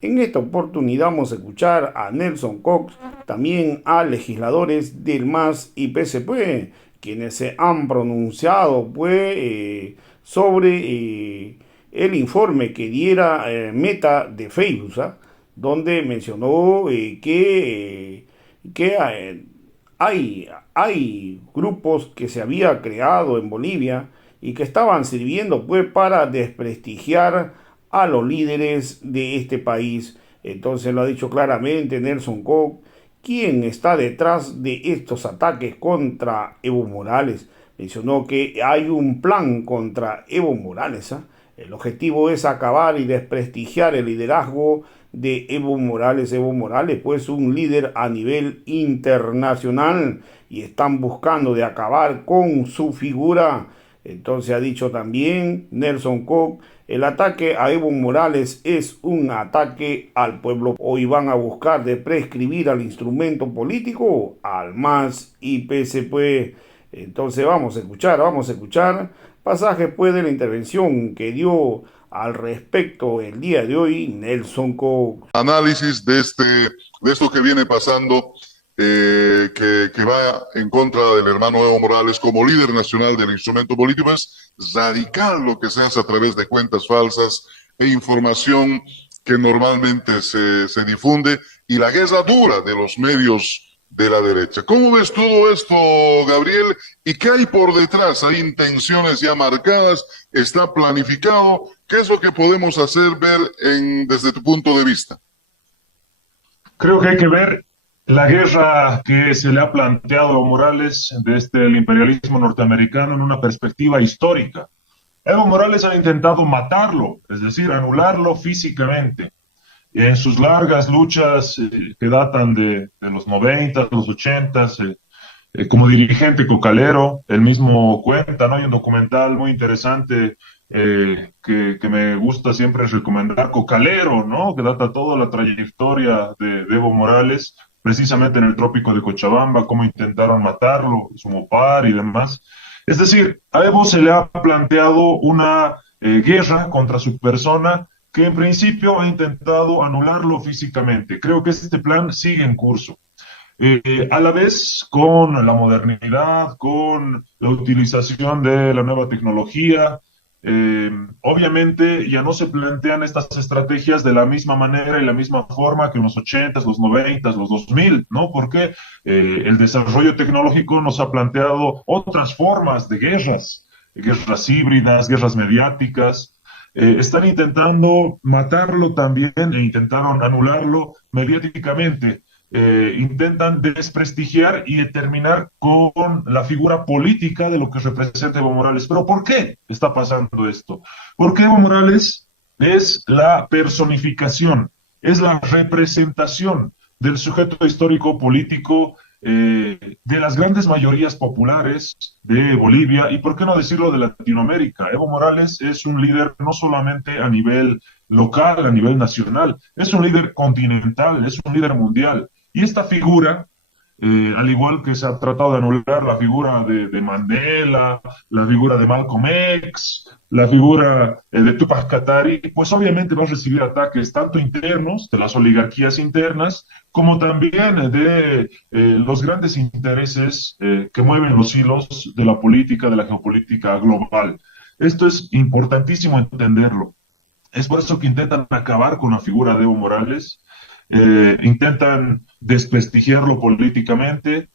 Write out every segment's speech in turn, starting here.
En esta oportunidad vamos a escuchar a Nelson Cox, también a legisladores del MAS y PSP, quienes se han pronunciado sobre el informe que diera Meta de Facebook, ¿ah? Donde mencionó que hay grupos que se había creado en Bolivia y que estaban sirviendo para desprestigiar a los líderes de este país. Entonces lo ha dicho claramente Nelson Cook, quién está detrás de estos ataques contra Evo Morales. Mencionó que hay un plan contra Evo Morales, ¿eh? El objetivo es acabar y desprestigiar el liderazgo de Evo Morales. Evo Morales, pues un líder a nivel internacional y están buscando de acabar con su figura. Entonces ha dicho también Nelson Cook, el ataque a Evo Morales es un ataque al pueblo. Hoy van a buscar de prescribir al instrumento político, al MAS y PSP. Entonces vamos a escuchar pasajes pues de la intervención que dio al respecto el día de hoy Nelson Cook. Análisis de esto que viene pasando, que va en contra del hermano Evo Morales como líder nacional del instrumento político. Es radical lo que se hace a través de cuentas falsas e información que normalmente se difunde, y la guerra dura de los medios de la derecha. ¿Cómo ves todo esto, Gabriel? ¿Y qué hay por detrás? ¿Hay intenciones ya marcadas? ¿Está planificado? ¿Qué es lo que podemos hacer ver desde tu punto de vista? Creo que hay que ver la guerra que se le ha planteado a Morales desde el imperialismo norteamericano en una perspectiva histórica. Evo Morales ha intentado matarlo, es decir, anularlo físicamente. En sus largas luchas que datan de los 90, los 80, como dirigente cocalero, él mismo cuenta, ¿no? Hay un documental muy interesante que me gusta siempre recomendar, Cocalero, ¿no? Que data toda la trayectoria de Evo Morales, precisamente en el trópico de Cochabamba, cómo intentaron matarlo, su Mopar y demás. Es decir, a Evo se le ha planteado una guerra contra su persona que en principio ha intentado anularlo físicamente. Creo que este plan sigue en curso. A la vez, con la modernidad, con la utilización de la nueva tecnología, obviamente ya no se plantean estas estrategias de la misma manera y la misma forma que en los 80s, los 90s, los 2000, ¿no? Porque el desarrollo tecnológico nos ha planteado otras formas de guerras, guerras híbridas, guerras mediáticas. Están intentando matarlo también e intentaron anularlo mediáticamente. Intentan desprestigiar y terminar con la figura política de lo que representa Evo Morales. ¿Pero por qué está pasando esto? Porque Evo Morales es la personificación, es la representación del sujeto histórico político de las grandes mayorías populares de Bolivia y, por qué no decirlo, de Latinoamérica. Evo Morales es un líder no solamente a nivel local, a nivel nacional, es un líder continental, es un líder mundial. Y esta figura, al igual que se ha tratado de anular la figura de Mandela, la figura de Malcolm X, la figura de Tupac Katari, pues obviamente va a recibir ataques tanto internos, de las oligarquías internas, como también de los grandes intereses que mueven los hilos de la política, de la geopolítica global. Esto es importantísimo entenderlo. Es por eso que intentan acabar con la figura de Evo Morales, intentan desprestigiarlo políticamente,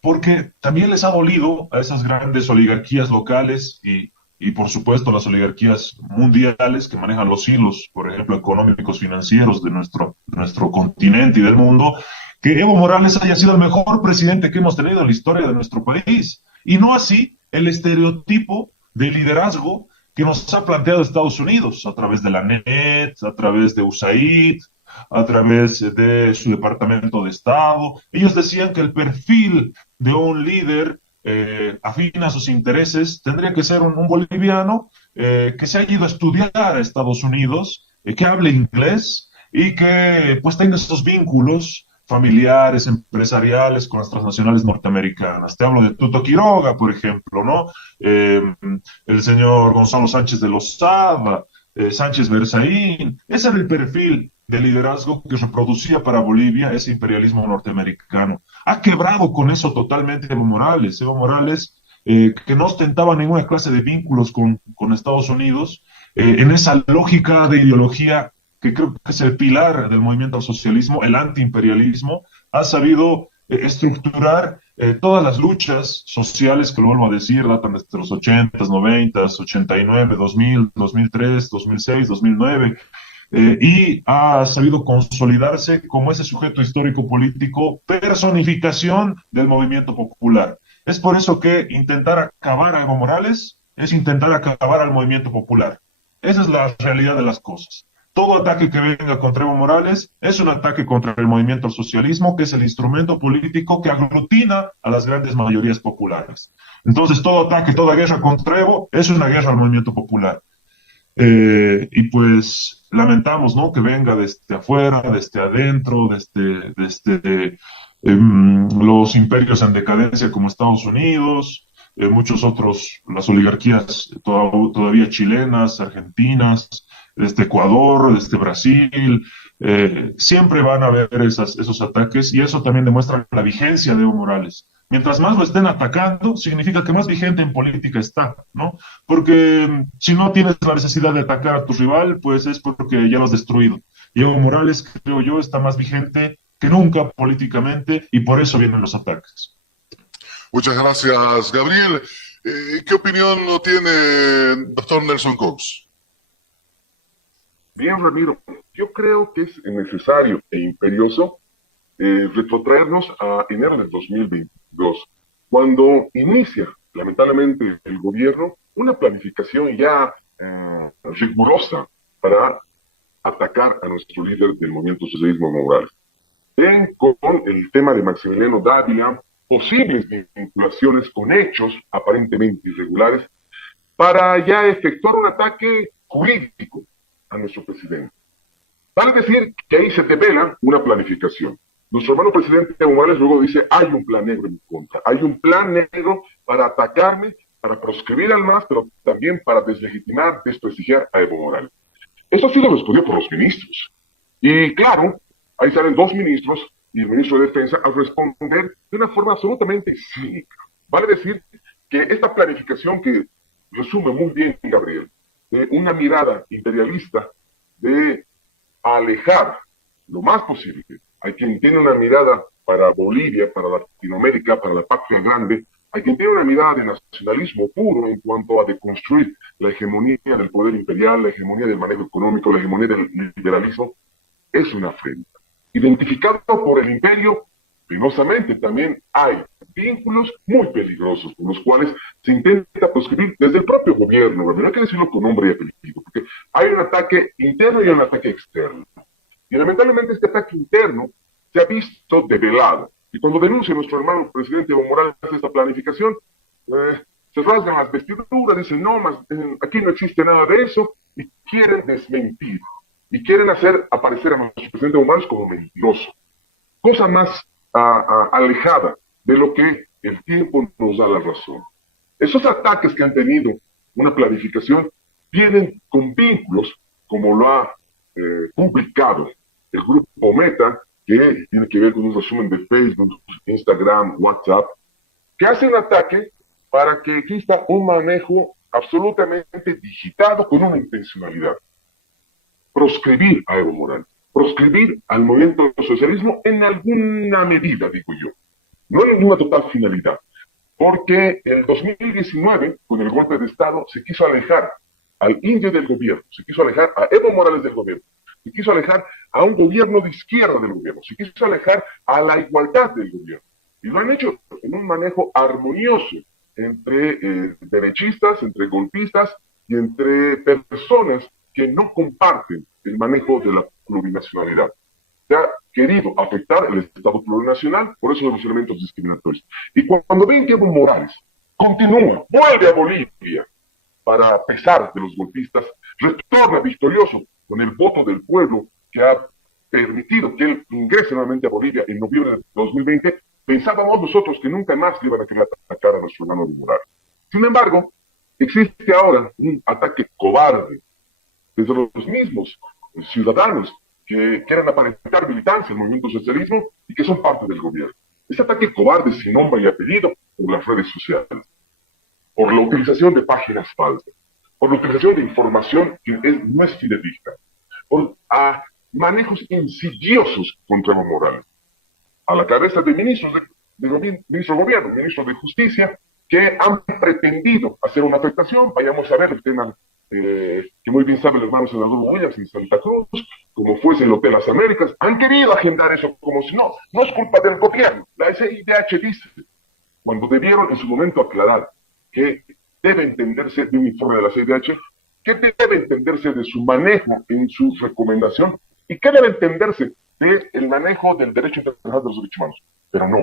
porque también les ha dolido a esas grandes oligarquías locales y por supuesto las oligarquías mundiales que manejan los hilos, por ejemplo, económicos, financieros de nuestro continente y del mundo, que Evo Morales haya sido el mejor presidente que hemos tenido en la historia de nuestro país. Y no así el estereotipo de liderazgo que nos ha planteado Estados Unidos a través de la NET, a través de USAID, a través de su Departamento de Estado. Ellos decían que el perfil de un líder afín a sus intereses tendría que ser un boliviano que se haya ido a estudiar a Estados Unidos, que hable inglés y que pues tenga esos vínculos familiares, empresariales con las transnacionales norteamericanas. Te hablo de Tuto Quiroga, por ejemplo, ¿no? El señor Gonzalo Sánchez de Lozada, Sánchez Berzaín. Ese era el perfil de liderazgo que reproducía para Bolivia ese imperialismo norteamericano. Ha quebrado con eso totalmente Evo Morales. Evo Morales, que no ostentaba ninguna clase de vínculos con Estados Unidos, en esa lógica de ideología que creo que es el pilar del movimiento al socialismo, el antiimperialismo, ha sabido estructurar todas las luchas sociales, que lo vuelvo a decir, datan desde los 80s, 90s, 89, 2000, 2003, 2006, 2009, y ha sabido consolidarse como ese sujeto histórico político, personificación del movimiento popular. Es por eso que intentar acabar a Evo Morales es intentar acabar al movimiento popular. Esa es la realidad de las cosas. Todo ataque que venga contra Evo Morales es un ataque contra el movimiento al socialismo, que es el instrumento político que aglutina a las grandes mayorías populares. Entonces, todo ataque, toda guerra contra Evo es una guerra al movimiento popular. Y pues lamentamos, ¿no?, que venga desde afuera, desde adentro, desde los imperios en decadencia como Estados Unidos, muchos otros, las oligarquías todavía chilenas, argentinas, desde Ecuador, desde Brasil, siempre van a haber esos ataques, y eso también demuestra la vigencia de Evo Morales. Mientras más lo estén atacando, significa que más vigente en política está, ¿no? Porque si no tienes la necesidad de atacar a tu rival, pues es porque ya lo has destruido. Y Evo Morales, creo yo, está más vigente que nunca políticamente, y por eso vienen los ataques. Muchas gracias, Gabriel. ¿Qué opinión tiene doctor Nelson Cox? Bien, Ramiro, yo creo que es necesario e imperioso retrotraernos a enero del 2022, cuando inicia, lamentablemente, el gobierno una planificación ya rigurosa para atacar a nuestro líder del movimiento socialismo Morales. Con el tema de Maximiliano Dávila, posibles vinculaciones con hechos aparentemente irregulares, para ya efectuar un ataque jurídico a nuestro presidente. Vale decir que ahí se devela una planificación. Nuestro hermano presidente Evo Morales luego dice, hay un plan negro en mi contra, hay un plan negro para atacarme, para proscribir al MAS, pero también para deslegitimar, desprestigiar a Evo Morales. Esto ha sido respondido por los ministros. Y claro, ahí salen dos ministros y el ministro de Defensa a responder de una forma absolutamente cínica. Vale decir que esta planificación, que resume muy bien Gabriel, de una mirada imperialista de alejar lo más posible a quien tiene una mirada para Bolivia, para Latinoamérica, para la patria grande, a quien tiene una mirada de nacionalismo puro en cuanto a deconstruir la hegemonía del poder imperial, la hegemonía del manejo económico, la hegemonía del liberalismo, es una afrenta. Identificado por el imperio, penosamente también hay vínculos muy peligrosos con los cuales se intenta proscribir desde el propio gobierno, no hay que decirlo con nombre y apellido, porque hay un ataque interno y un ataque externo. Y lamentablemente este ataque interno se ha visto develado. Y cuando denuncia nuestro hermano presidente Evo Morales esta planificación, se rasgan las vestiduras, dicen, no, aquí no existe nada de eso, y quieren desmentir. Y quieren hacer aparecer a nuestro presidente Evo Morales como mentiroso. Cosa más alejada de lo que el tiempo nos da la razón. Esos ataques que han tenido una planificación vienen con vínculos, como lo ha publicado el grupo Meta, que tiene que ver con un resumen de Facebook, Instagram, WhatsApp, que hace un ataque para que exista un manejo absolutamente digitado con una intencionalidad. Proscribir a Evo Morales, proscribir al movimiento del socialismo en alguna medida, digo yo, no en ninguna total finalidad, porque en el 2019, con el golpe de Estado, se quiso alejar al indio del gobierno, se quiso alejar a Evo Morales del gobierno, se quiso alejar a un gobierno de izquierda del gobierno, se quiso alejar a la igualdad del gobierno. Y lo han hecho en un manejo armonioso entre derechistas, entre golpistas y entre personas que no comparten el manejo de la plurinacionalidad. Se ha querido afectar el Estado plurinacional por esos los elementos discriminatorios. Y cuando ven que Evo Morales continúa, vuelve a Bolivia, para pesar de los golpistas, retorna victorioso con el voto del pueblo que ha permitido que él ingrese nuevamente a Bolivia en noviembre de 2020, pensábamos nosotros que nunca más le iban a querer atacar a nuestro hermano Evo Morales. Sin embargo, existe ahora un ataque cobarde desde los mismos ciudadanos que quieren aparentar militancia en el movimiento socialismo y que son parte del gobierno. Este ataque cobarde sin nombre y apellido por las redes sociales, por la utilización de páginas falsas, por la utilización de información que no es fidedigna, por manejos insidiosos contra Evo Morales, a la cabeza de ministros ministro de gobierno, ministros de justicia, que han pretendido hacer una afectación. Vayamos a ver el tema que muy bien sabe el hermano senador Williams en Santa Cruz, como fuese el Hotel Las Américas. Han querido agendar eso como si no es culpa del gobierno. La SIDH dice, cuando debieron en su momento aclarar que debe entenderse de un informe de la CIDH, que debe entenderse de su manejo en su recomendación y que debe entenderse del manejo del derecho internacional de los derechos humanos. Pero no,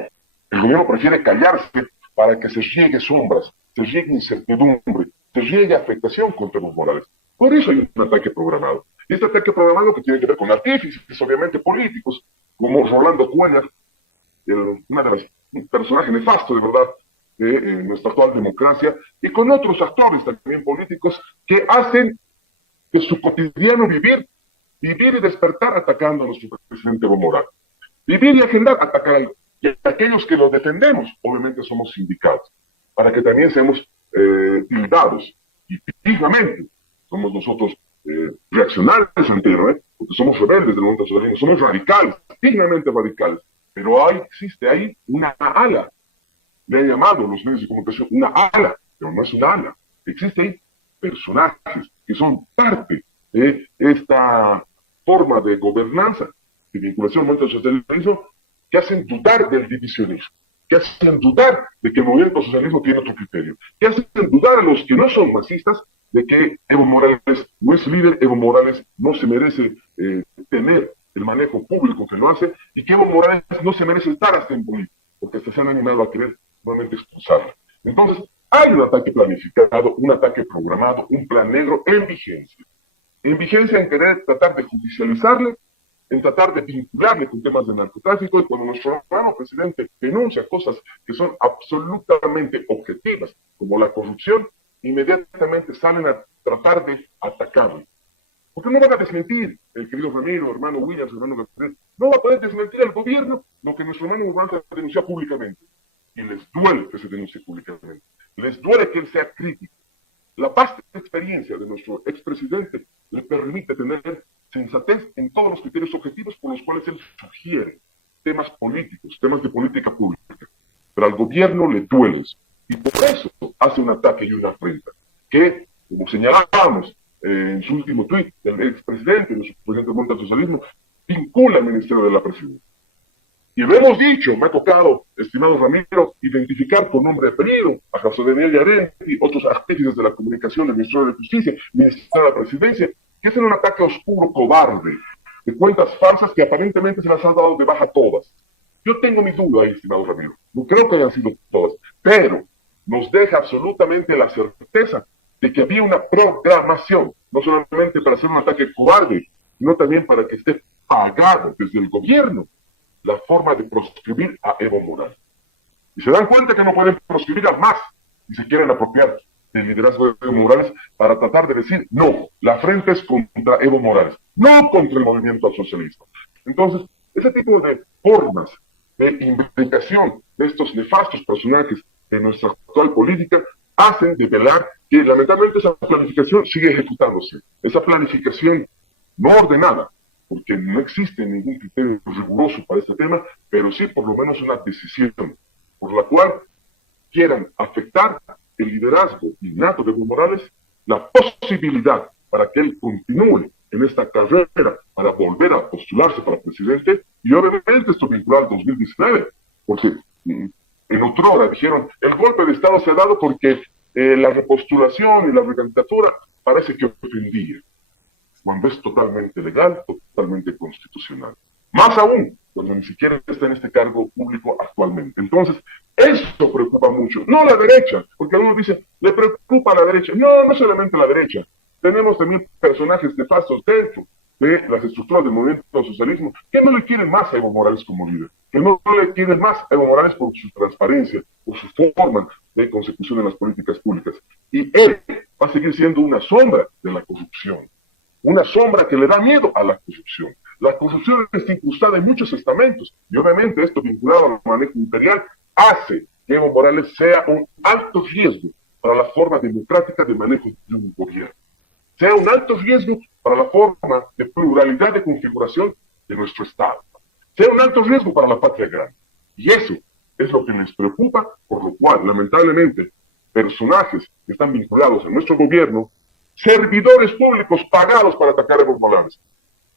el gobierno prefiere callarse para que se riegue sombras, se riegue incertidumbre, se riegue afectación contra Evo Morales. Por eso hay un ataque programado. Y este ataque programado que tiene que ver con artífices, obviamente políticos, como Rolando Cuellar, una de las personajes nefasto, de verdad, de nuestra actual democracia, y con otros actores también políticos que hacen de su cotidiano vivir y despertar atacando a nuestro presidente Evo Morales. Vivir y agendar, atacar y aquellos que lo defendemos, obviamente somos sindicados, para que también seamos tildados. Y dignamente somos nosotros reaccionarios ante él, porque somos rebeldes del movimiento socialismo, somos radicales, dignamente radicales. Pero existe ahí una ala, le han llamado los medios de comunicación una ala, pero no es una ala. Existe ahí personajes que son parte de esta forma de gobernanza, de vinculación al movimiento socialismo, que hacen dudar del divisionismo, que hacen dudar de que el movimiento socialismo tiene otro criterio, que hacen dudar a los que no son masistas de que Evo Morales no es líder, Evo Morales no se merece tener el manejo público que lo hace, y que Evo Morales no se merece estar hasta en Bolivia, porque hasta se han animado a querer nuevamente expulsarlo. Entonces, hay un ataque planificado, un ataque programado, un plan negro en vigencia. En vigencia en querer tratar de judicializarle, en tratar de vincularle con temas de narcotráfico, y cuando nuestro hermano presidente denuncia cosas que son absolutamente objetivas, como la corrupción, inmediatamente salen a tratar de atacarlo. Porque no van a desmentir, el querido Ramiro, hermano Williams, hermano Gabriel, no va a poder desmentir al gobierno lo que nuestro hermano Urbano denunció públicamente. Y les duele que se denuncie públicamente. Les duele que él sea crítico. La vasta experiencia de nuestro expresidente le permite tener sensatez en todos los criterios objetivos por los cuales él sugiere temas políticos, temas de política pública. Pero al gobierno le duele eso. Y por eso hace un ataque y una afrenta. Que, como señalábamos en su último tuit, el expresidente, nuestro presidente del movimiento socialismo, vincula al Ministerio de la Presidencia. Y lo hemos dicho, me ha tocado, estimado Ramiro, identificar por nombre y apellido a José Daniel Yarén y otros artífices de la comunicación del Ministerio de Justicia, Ministerio de la Presidencia, que es un ataque oscuro, cobarde, de cuentas falsas que aparentemente se las ha dado de baja todas. Yo tengo mi duda ahí, estimado Ramiro, no creo que hayan sido todas, pero nos deja absolutamente la certeza de que había una programación, no solamente para hacer un ataque cobarde, sino también para que esté pagado desde el gobierno la forma de proscribir a Evo Morales. Y se dan cuenta que no pueden proscribir a más si se quieren apropiar del liderazgo de Evo Morales para tratar de decir, no, la frente es contra Evo Morales, no contra el movimiento al socialismo. Entonces, ese tipo de formas de implicación de estos nefastos personajes de nuestra actual política hacen develar que lamentablemente esa planificación sigue ejecutándose. Esa planificación no ordenada, porque no existe ningún criterio riguroso para este tema, pero sí por lo menos una decisión por la cual quieran afectar el liderazgo innato de Evo Morales, la posibilidad para que él continúe en esta carrera para volver a postularse para presidente, y obviamente esto vinculado al 2019, porque en otra hora dijeron, el golpe de Estado se ha dado porque la repostulación y la recandidatura parece que ofendía, cuando es totalmente legal, totalmente constitucional. Más aún, cuando ni siquiera está en este cargo público actualmente. Entonces, eso preocupa mucho. No la derecha, porque algunos dicen, le preocupa a la derecha. No, no solamente la derecha. Tenemos también personajes nefastos dentro de las estructuras del movimiento socialismo que no le quieren más a Evo Morales como líder, que no le quieren más a Evo Morales por su transparencia, por su forma de consecución de las políticas públicas. Y él va a seguir siendo una sombra de la corrupción. una sombra que le da miedo a la corrupción. La corrupción está incrustada en muchos estamentos y obviamente esto vinculado al manejo imperial hace que Evo Morales sea un alto riesgo para la forma democrática de manejo de un gobierno. Sea un alto riesgo para la forma de pluralidad de configuración de nuestro Estado. Sea un alto riesgo para la patria grande. Y eso es lo que les preocupa, por lo cual, lamentablemente, personajes que están vinculados a nuestro gobierno, servidores públicos pagados para atacar a Evo Morales,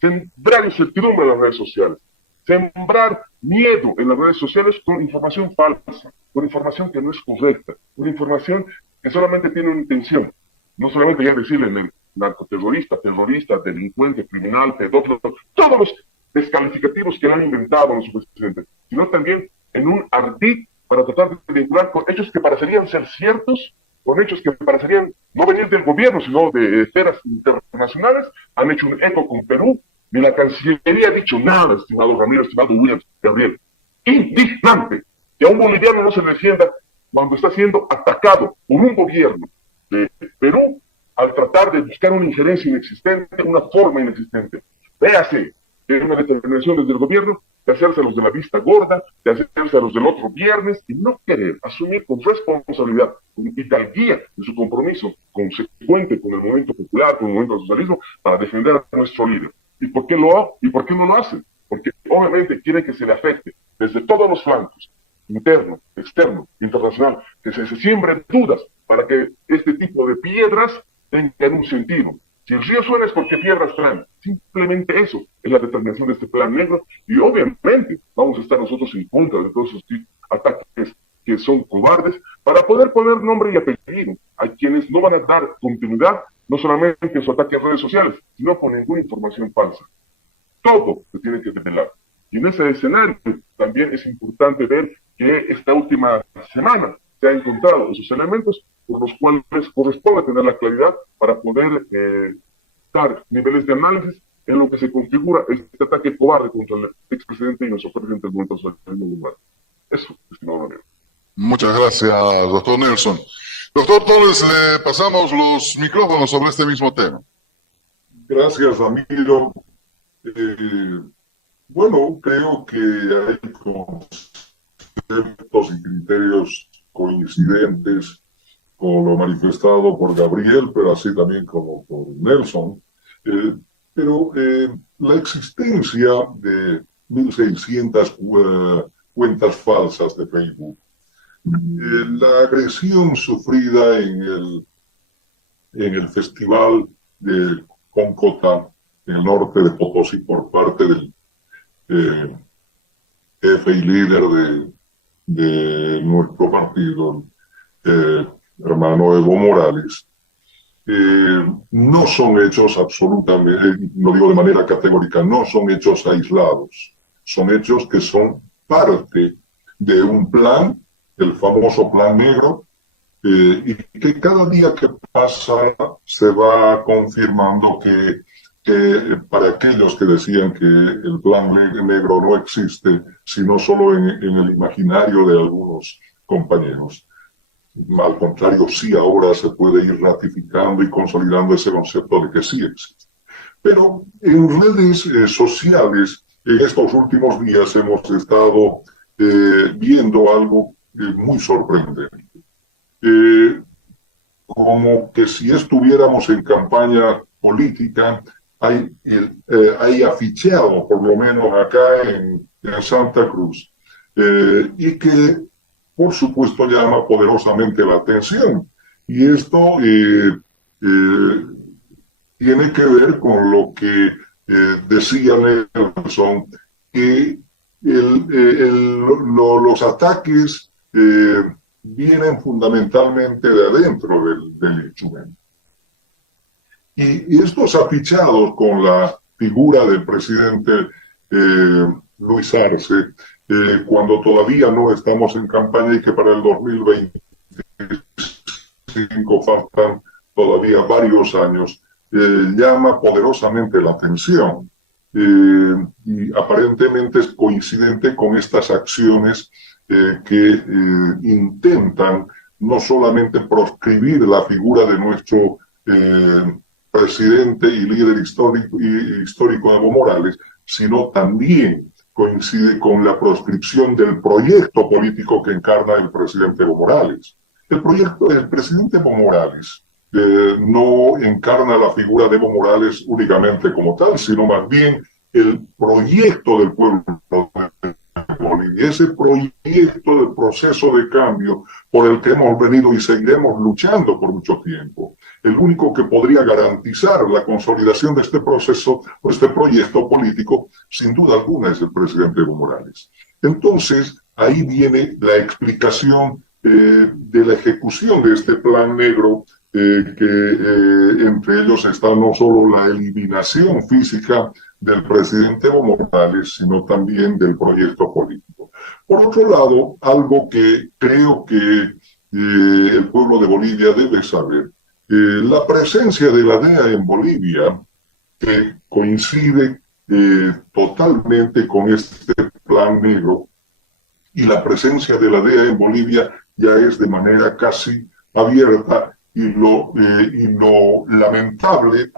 sembrar incertidumbre en las redes sociales, sembrar miedo en las redes sociales con información falsa, con información que no es correcta, con información que solamente tiene una intención, no solamente ya decirle en el narcoterrorista, terrorista, delincuente, criminal, pedófilo, todos los descalificativos que le han inventado a nuestro presidente, sino también en un ardid para tratar de vincular con hechos que parecerían ser ciertos, con hechos que parecerían no venir del gobierno, sino de esferas internacionales, han hecho un eco con Perú, ni la Cancillería ha dicho nada, estimado Ramiro, estimado Williams, Gabriel. Indignante que a un boliviano no se le defienda cuando está siendo atacado por un gobierno de Perú al tratar de buscar una injerencia inexistente, una forma inexistente. Véase que es una determinación desde el gobierno de hacerse los de la vista gorda, de hacerse a los del otro viernes y no querer asumir con responsabilidad, con hidalguía de su compromiso consecuente con el movimiento popular, con el movimiento del socialismo, para defender a nuestro líder. ¿Y por qué no lo hacen? Porque obviamente quieren que se le afecte desde todos los flancos, interno, externo, internacional, que se siembren dudas para que este tipo de piedras tengan un sentido. Si el río suena es porque piedras traen. Simplemente eso es la determinación de este plan negro y obviamente vamos a estar nosotros en contra de todos esos ataques que son cobardes para poder poner nombre y apellido a quienes no van a dar continuidad no solamente en su ataque a redes sociales, sino con ninguna información falsa. Todo se tiene que develar. Y en ese escenario también es importante ver que esta última semana se han encontrado esos elementos por los cuales corresponde tener la claridad para poder dar niveles de análisis en lo que se configura este ataque cobarde contra el expresidente y nuestro presidente del momento social. Eso, estimado Daniel. Muchas gracias, doctor Nelson. Doctor Torres, le pasamos los micrófonos sobre este mismo tema. Gracias, Ramiro. Bueno, creo que hay conceptos y criterios coincidentes con lo manifestado por Gabriel, pero así también como por Nelson. Pero la existencia de 1.600 cuentas falsas de Facebook, la agresión sufrida en el festival de Concota, en el norte de Potosí, por parte del jefe y líder de nuestro partido, hermano Evo Morales, no son hechos absolutamente, lo digo de manera categórica, no son hechos aislados, son hechos que son parte de un plan, el famoso Plan Negro, y que cada día que pasa se va confirmando que para aquellos que decían que el Plan Negro no existe, sino solo en el imaginario de algunos compañeros. Al contrario, sí ahora se puede ir ratificando y consolidando ese concepto de que sí existe. Pero en redes sociales, en estos últimos días hemos estado viendo algo muy sorprendente. Como que si estuviéramos en campaña política, hay aficheado, por lo menos acá en Santa Cruz, y que por supuesto llama poderosamente la atención. Y esto tiene que ver con lo que decía Nelson, que los ataques vienen fundamentalmente de adentro del instrumento. Y estos afichados con la figura del presidente Luis Arce, cuando todavía no estamos en campaña y que para el 2025 faltan todavía varios años, llama poderosamente la atención. Y aparentemente es coincidente con estas acciones que intentan no solamente proscribir la figura de nuestro presidente y líder histórico Evo Morales, sino también coincide con la proscripción del proyecto político que encarna el presidente Evo Morales. El presidente Evo Morales no encarna la figura de Evo Morales únicamente como tal, sino más bien el proyecto del pueblo de Bolivia, ese proyecto del proceso de cambio por el que hemos venido y seguiremos luchando por mucho tiempo. El único que podría garantizar la consolidación de este proceso o este proyecto político, sin duda alguna, es el presidente Evo Morales. Entonces, ahí viene la explicación de la ejecución de este plan negro, que entre ellos está no solo la eliminación física del presidente Evo Morales, sino también del proyecto político. Por otro lado, algo que creo que el pueblo de Bolivia debe saber, la presencia de la DEA en Bolivia coincide totalmente con este plan negro, y la presencia de la DEA en Bolivia ya es de manera casi abierta, y lo lamentable es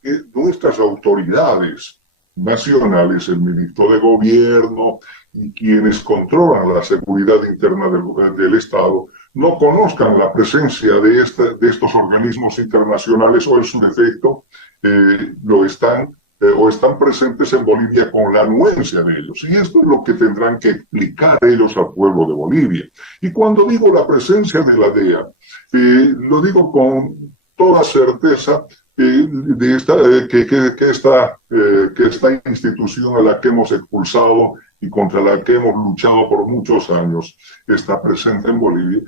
que nuestras autoridades nacionales, el ministro de Gobierno y quienes controlan la seguridad interna del Estado, no conozcan la presencia de estos organismos internacionales, o en su defecto están presentes en Bolivia con la anuencia de ellos. Y esto es lo que tendrán que explicar ellos al pueblo de Bolivia. Y cuando digo la presencia de la DEA, lo digo con toda certeza, de que esta institución a la que hemos expulsado y contra la que hemos luchado por muchos años está presente en Bolivia,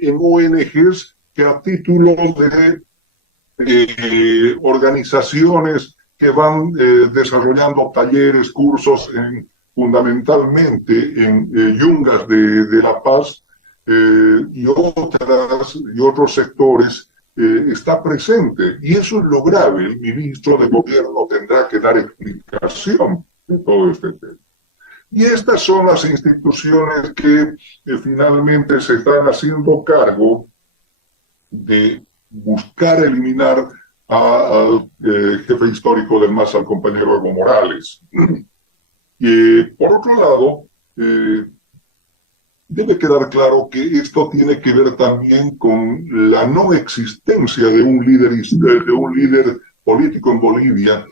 en ONGs que a título de organizaciones que van desarrollando talleres, cursos fundamentalmente en Yungas de La Paz, y otros sectores, está presente. Y eso es lo grave. El ministro de Gobierno tendrá que dar explicación de todo este tema. Y estas son las instituciones que finalmente se están haciendo cargo de buscar eliminar al jefe histórico del MAS, al compañero Evo Morales. Por otro lado, debe quedar claro que esto tiene que ver también con la no existencia de un líder político en Bolivia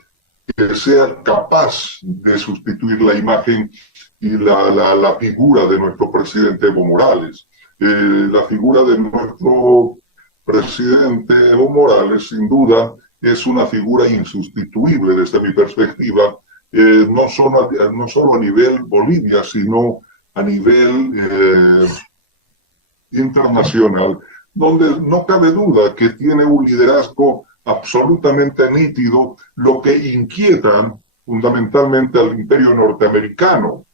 que sea capaz de sustituir la imagen y la figura de nuestro presidente Evo Morales. La figura de nuestro presidente Evo Morales, sin duda, es una figura insustituible desde mi perspectiva, no solo a nivel Bolivia, sino a nivel internacional, donde no cabe duda que tiene un liderazgo absolutamente nítido, lo que inquieta fundamentalmente al imperio norteamericano.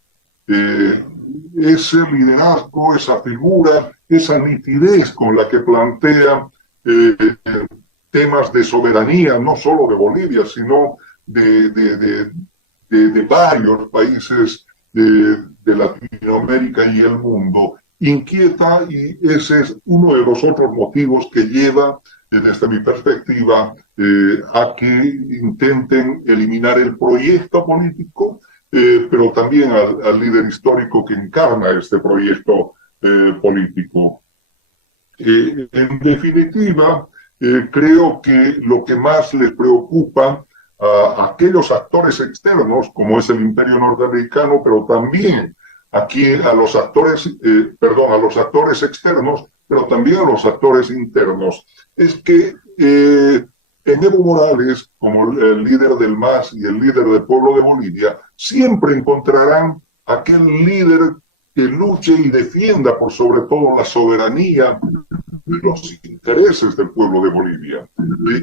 Ese liderazgo, esa figura, esa nitidez con la que plantea temas de soberanía, no solo de Bolivia, sino de varios países de Latinoamérica y el mundo, inquieta, y ese es uno de los otros motivos que lleva, desde mi perspectiva, a que intenten eliminar el proyecto político, pero también al líder histórico que encarna este proyecto político. En definitiva, creo que lo que más les preocupa a aquellos actores externos, como es el imperio norteamericano, pero también aquí a los actores externos, pero también a los actores internos, es que en Evo Morales, como el líder del MAS y el líder del pueblo de Bolivia, siempre encontrarán aquel líder que luche y defienda por sobre todo la soberanía y los intereses del pueblo de Bolivia.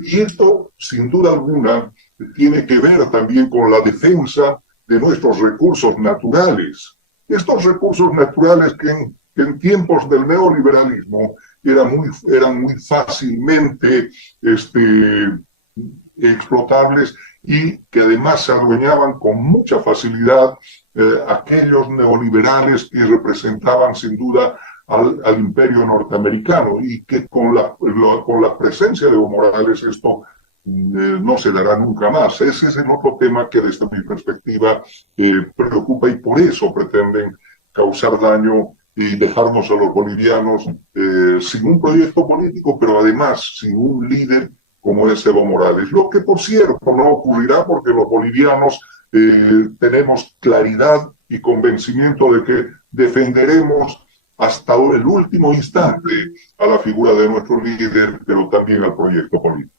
Y esto, sin duda alguna, tiene que ver también con la defensa de nuestros recursos naturales. Estos recursos naturales que en tiempos del neoliberalismo eran muy fácilmente explotables, y que además se adueñaban con mucha facilidad aquellos neoliberales que representaban sin duda al imperio norteamericano, y que con la presencia de Evo Morales esto no se dará nunca más. Ese es el otro tema que desde mi perspectiva preocupa, y por eso pretenden causar daño y dejarnos a los bolivianos sin un proyecto político, pero además sin un líder como es Evo Morales. Lo que, por cierto, no ocurrirá porque los bolivianos tenemos claridad y convencimiento de que defenderemos hasta el último instante a la figura de nuestro líder, pero también al proyecto político.